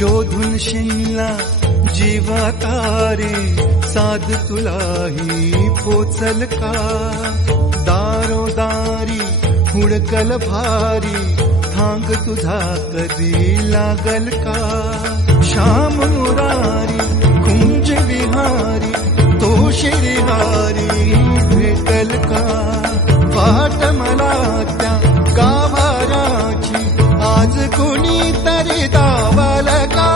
शोधून शिनला जीवा तारे साध तुलाही पोचल का दारोदारी हुडकल भारी थांग तुझा कधी लागल का श्याम मुरारी कुंज विहारी तो शिरहारी भेटल का वाट मला त्या गाभाराची आज कोणी तरी दावल का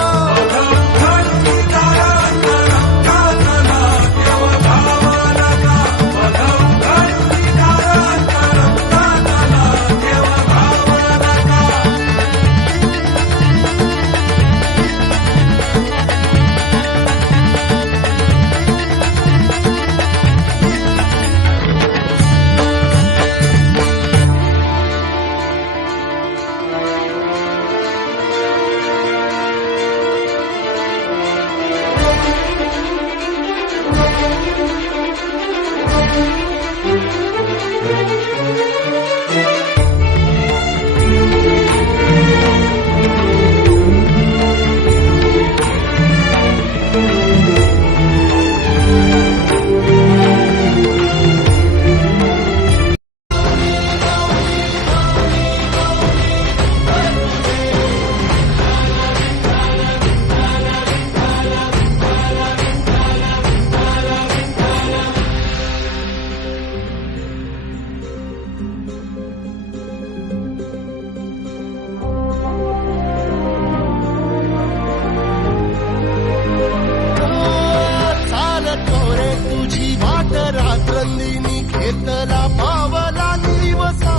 घेतला पावला दिवसा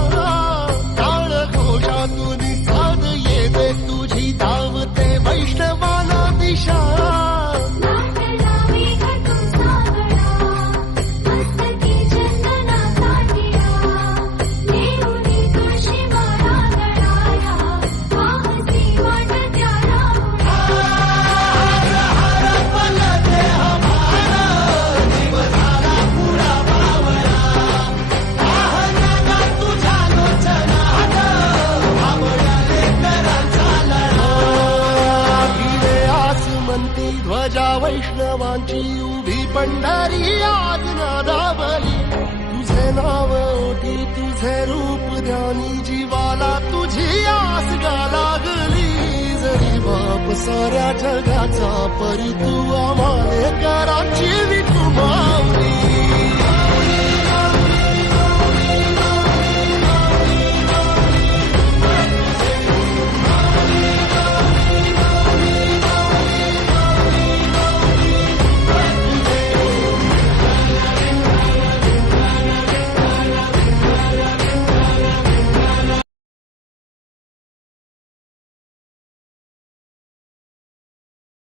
टाळ घोषातून साध येते तुझी धावते वैष्णवाला दिशा ध्वजा वैष्णवांची उभी पंढरी आज नादावली तुझे नाव ओटी तुझे रूप ध्यानी जीवाला तुझी आस गा लागली जरी बाप साऱ्या जगाचा परी तू आम्हाले कराची